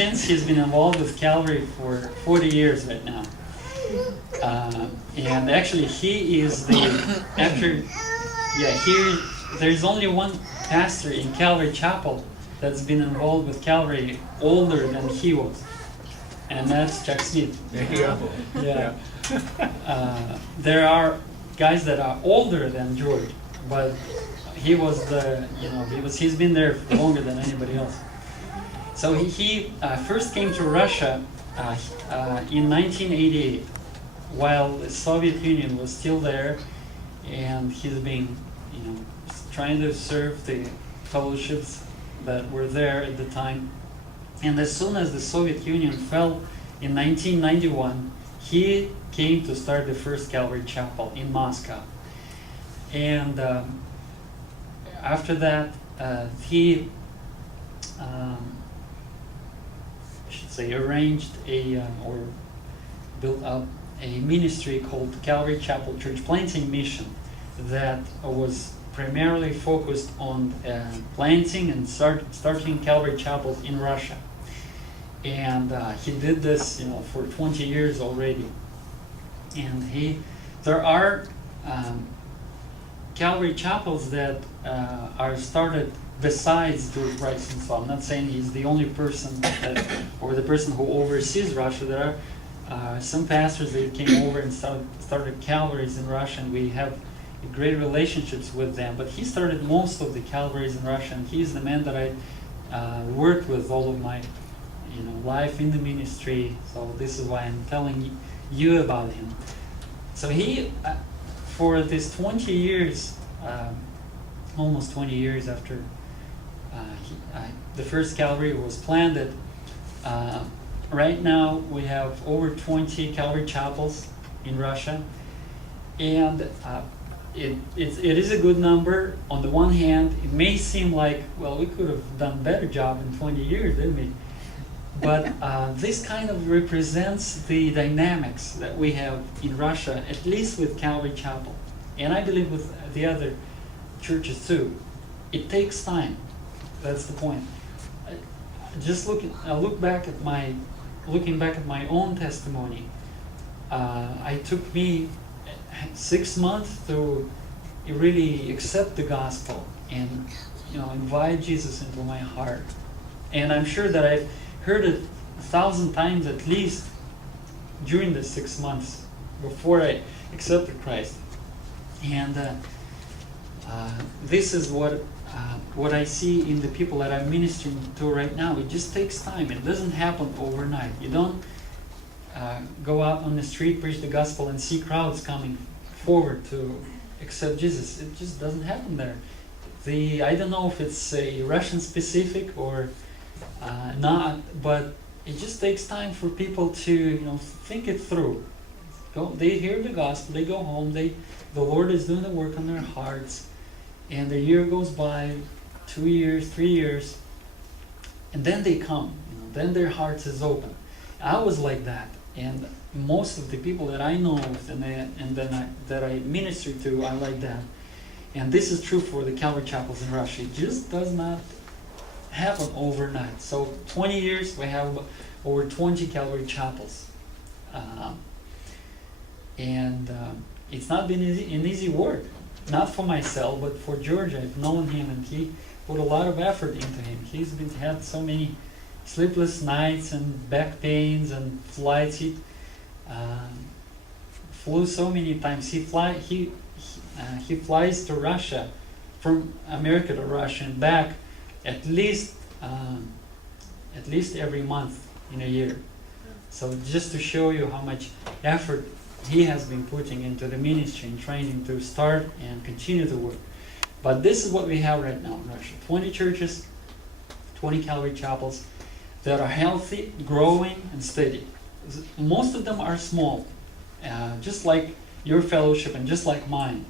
since he's been involved with Calvary for 40 years right now. And actually he is there's only one pastor in Calvary Chapel that's been involved with Calvary older than he was. And that's Chuck Smith. Yeah. There are guys that are older than George, but he was he's been there longer than anybody else. So he first came to Russia in 1988, while the Soviet Union was still there, and he's been, trying to serve the fellowships that were there at the time. And as soon as the Soviet Union fell in 1991, he came to start the first Calvary Chapel in Moscow. And after that, he arranged or built up a ministry called Calvary Chapel Church Planting Mission that was primarily focused on planting and starting Calvary Chapels in Russia. And he did this, for 20 years already. And there are Calvary Chapels that are started besides George Bryson. So I'm not saying he's the only person or the person who oversees Russia. There are some pastors that came over and started Calvaries in Russia, and we have great relationships with them. But he started most of the Calvaries in Russia, and he's the man that I worked with all of my life in the ministry. So this is why I'm telling you about him. So he, for this 20 years, almost 20 years after the first Calvary was planted, right now we have over 20 Calvary chapels in Russia, and it is a good number. On the one hand, it may seem like, well, we could have done a better job in 20 years, didn't we? But this kind of represents the dynamics that we have in Russia, at least with Calvary Chapel, and I believe with the other churches too. It takes time. That's the point. Looking back at my own testimony, it took me 6 months to really accept the gospel and invite Jesus into my heart. And I'm sure that I've heard it 1,000 times at least during the 6 months before I accepted Christ. And this is what I see in the people that I'm ministering to right now. It just takes time. It doesn't happen overnight. You don't go out on the street, preach the gospel, and see crowds coming forward to accept Jesus. It just doesn't happen there. I don't know if it's a Russian specific or not, but it just takes time for people to think it through. They hear the gospel, they go home, the Lord is doing the work on their hearts, and the year goes by, 2 years, 3 years, and then they come. Then their hearts is open. I was like that, and most of the people that I know that I minister to are like that. And this is true for the Calvary chapels in Russia. It just does not happen overnight. So 20 years, we have over 20 Calvary chapels. It's not been an easy work. Not for myself, but for George. I've known him, and he put a lot of effort into him. He's had so many sleepless nights and back pains and flights. He flew so many times. He flies to Russia, from America to Russia and back, at least every month in a year. So just to show you how much effort he has been putting into the ministry and trying to start and continue the work. But this is what we have right now in Russia. 20 churches, 20 Calvary chapels that are healthy, growing, and steady. Most of them are small, just like your fellowship and just like mine.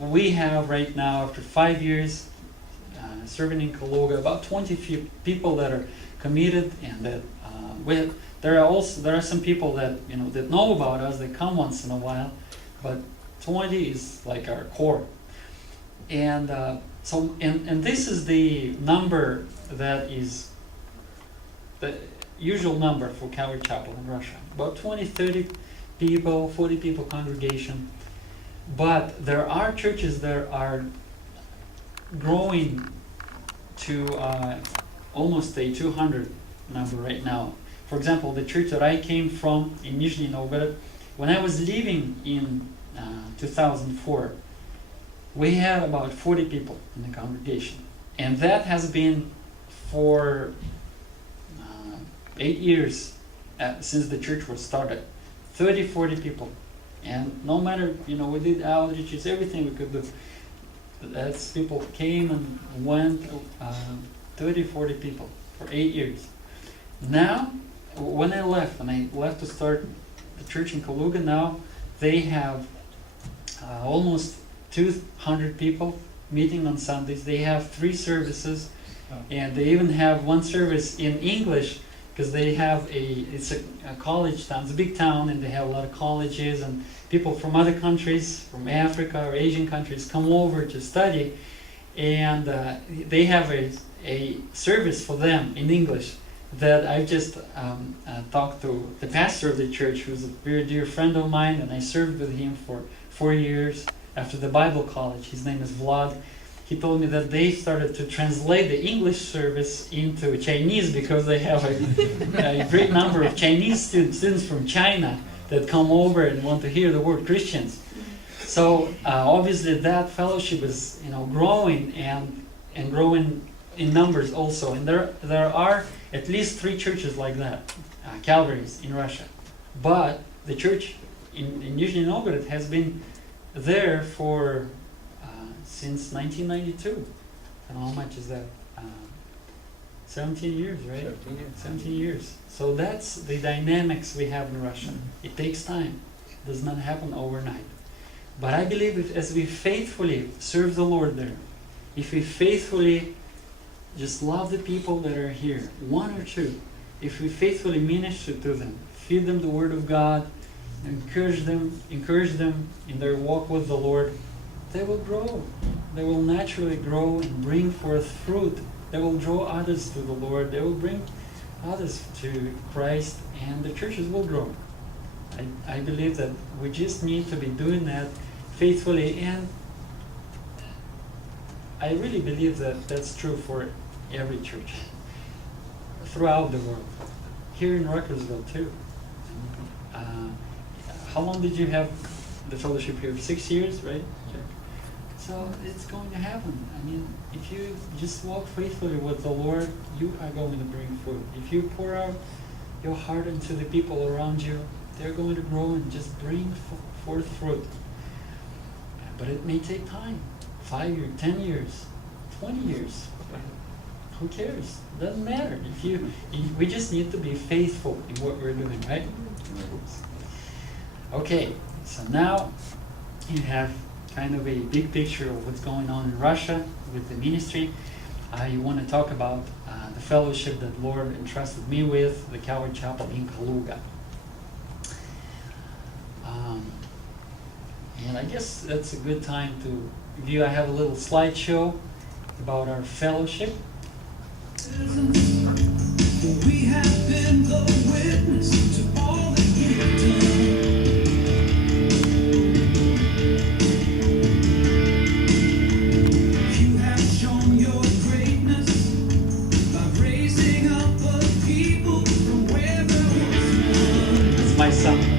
We have right now, after 5 years serving in Kaluga, about 20 people that are committed, and that there are some people that that know about us. They come once in a while, but 20 is like our core. And this is the number that is usual number for Calvary Chapel in Russia. About 20, 30 people, 40 people congregation. But there are churches that are growing to almost a 200 number right now. For example, the church that I came from in Nizhny Novgorod, when I was leaving in 2004, we had about 40 people in the congregation. And that has been for 8 years since the church was started. 30, 40 people. And no matter, we did outreaches, everything we could do. As people came and went, 30, 40 people for 8 years. Now, when I left to start the church in Kaluga, now they have almost 200 people meeting on Sundays. They have 3 services, and they even have one service in English, because they have it's a college town. It's a big town, and they have a lot of colleges, and people from other countries, from Africa or Asian countries, come over to study, and they have a service for them in English that I just talked to the pastor of the church, who's a very dear friend of mine, and I served with him for 4 years after the Bible college. His name is Vlad. He told me that they started to translate the English service into Chinese, because they have a great number of Chinese students from China that come over and want to hear the word Christians. So obviously that fellowship is growing and growing in numbers also. And there are at least 3 churches like that, Calvaries in Russia. But the church in Nizhny Novgorod has been there for since 1992. And how much is that? 17 years, right? 17 years. 17 years. So that's the dynamics we have in Russia. It takes time. It does not happen overnight. But I believe if, as we faithfully serve the Lord there, if we faithfully just love the people that are here, 1 or 2, if we faithfully minister to them, feed them the Word of God, encourage them in their walk with the Lord, they will grow. They will naturally grow and bring forth fruit. They will draw others to the Lord. They will bring others to Christ, and the churches will grow. I believe that we just need to be doing that faithfully, and I really believe that that's true for every church throughout the world. Here in Ruckersville too. How long did you have the fellowship here? 6 years, right? So it's going to happen. I mean, if you just walk faithfully with the Lord, you are going to bring fruit. If you pour out your heart into the people around you, they're going to grow and just bring forth fruit. But it may take time. 5 years, 10 years, 20 years. Who cares? It doesn't matter. We just need to be faithful in what we're doing, right? Okay, so now you have kind of a big picture of what's going on in Russia with the ministry. I want to talk about the fellowship that Lord entrusted me with, the Calvary Chapel in Kaluga. And I guess that's a good time to review. I have a little slideshow about our fellowship. We have been the witness to all that you have done. You have shown your greatness by raising up a people from where there was none. It's my son.